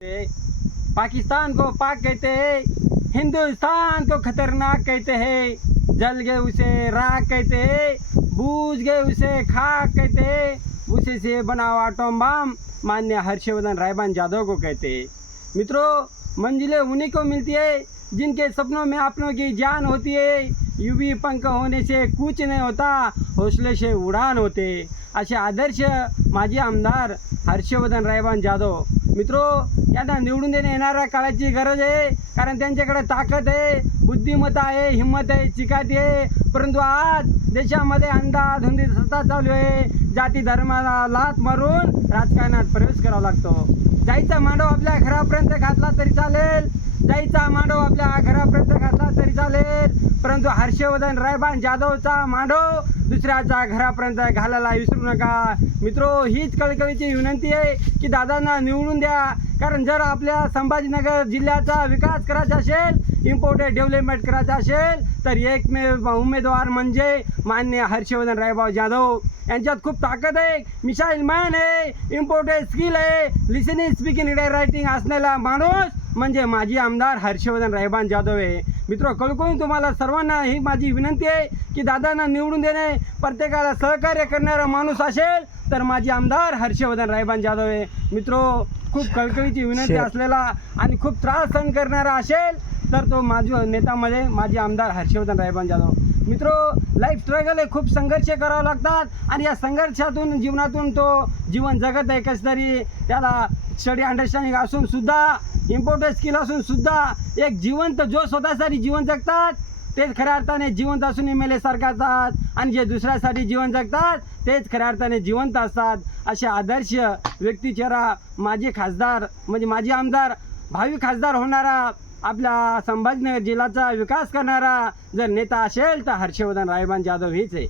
पाकिस्तान को पाक कहते हैं, हिंदुस्तान को खतरनाक कहते हैं, जल गए उसे राख कहते हैं, बूझ गए उसे खाक कहते हैं, उसे से बना हुआ एटम बम मान्य हर्षवर्धन रायबान जादव को कहते हैं। मित्रों, मंजिलें उन्हीं को मिलती है, जिनके सपनों में अपनों की जान होती है। युवी पंख होने से कुछ नहीं होता, हौसले से उडान होते असे आदर्श माजी आमदार हर्षवर्धन रायबान जाधव मित्रो यांना निवडून देणे येणाऱ्या काळाची गरज आहे. कारण त्यांच्याकडे ताकद आहे बुद्धिमत्ता आहे हिंमत आहे चिकाटी आहे. परंतु आज देशामध्ये अंधाधुंदी सत्ता चालू आहे. जाती धर्माला लात मारून राजकारणात प्रवेश करावा लागतो. जायचा मांडव आपल्या घरापर्यंत घातला तरी चालेल. जायचा मांडव आपल्या घरापर्यंत परंतु हर्षवर्धन रायबान जाधवचा मांडव दुसऱ्याच्या घरापर्यंत घालायला विसरू नका. मित्रो हीच कळकळीची विनंती आहे की दादांना निवडून द्या. कारण जर आपल्या संभाजीनगर जिल्ह्याचा विकास करायचा असेल इम्पोर्टेड डेव्हलपमेंट करायचा असेल तर एकमेव उमेदवार म्हणजे मान्य हर्षवर्धन रायबाब जाधव. यांच्यात खूप ताकद आहे. मिसाईल मॅन आहे. इम्पोर्टेड स्किल आहे. लिसनिंग स्पीकिंग रायटिंग असलेला माणूस म्हणजे माजी आमदार हर्षवर्धन रायबान जाधव आहे. मित्र कळकळून तुम्हाला सर्वांना ही माझी विनंती आहे की दादांना निवडून देणे प्रत्येकाला सहकार्य करणारा माणूस असेल तर माझी आमदार हर्षवर्धन रायबान जाधव आहे मित्रो खूप कळकळीची विनंती. असलेला आणि खूप त्रास सहन करणारा असेल तर तो माझी नेतामध्ये माझे आमदार हर्षवर्धन रायबान जाधव. मित्रो लाईफ स्ट्रगल आहे खूप संघर्ष करावे लागतात आणि या संघर्षातून जीवनातून तो जीवन जगत आहे कसं तरी त्याला स्टडी अंडरस्टँडिंग असून सुद्धा इम्पॉर्टंट स्किल असून सुद्धा एक जिवंत जो स्वतःसाठी जीवन जगतात तेच खऱ्या अर्थाने जिवंत असून एम एल ए असतात. आणि जे दुसऱ्यासाठी जीवन जगतात तेच खऱ्या अर्थाने जिवंत असतात. असे आदर्श व्यक्तिचेहरा माजी खासदार म्हणजे माजी आमदार भावी खासदार होणारा आपल्या संभाजीनगर जिल्ह्याचा विकास करणारा जर नेता असेल तर हर्षवर्धन रायबान जाधव हेच आहे.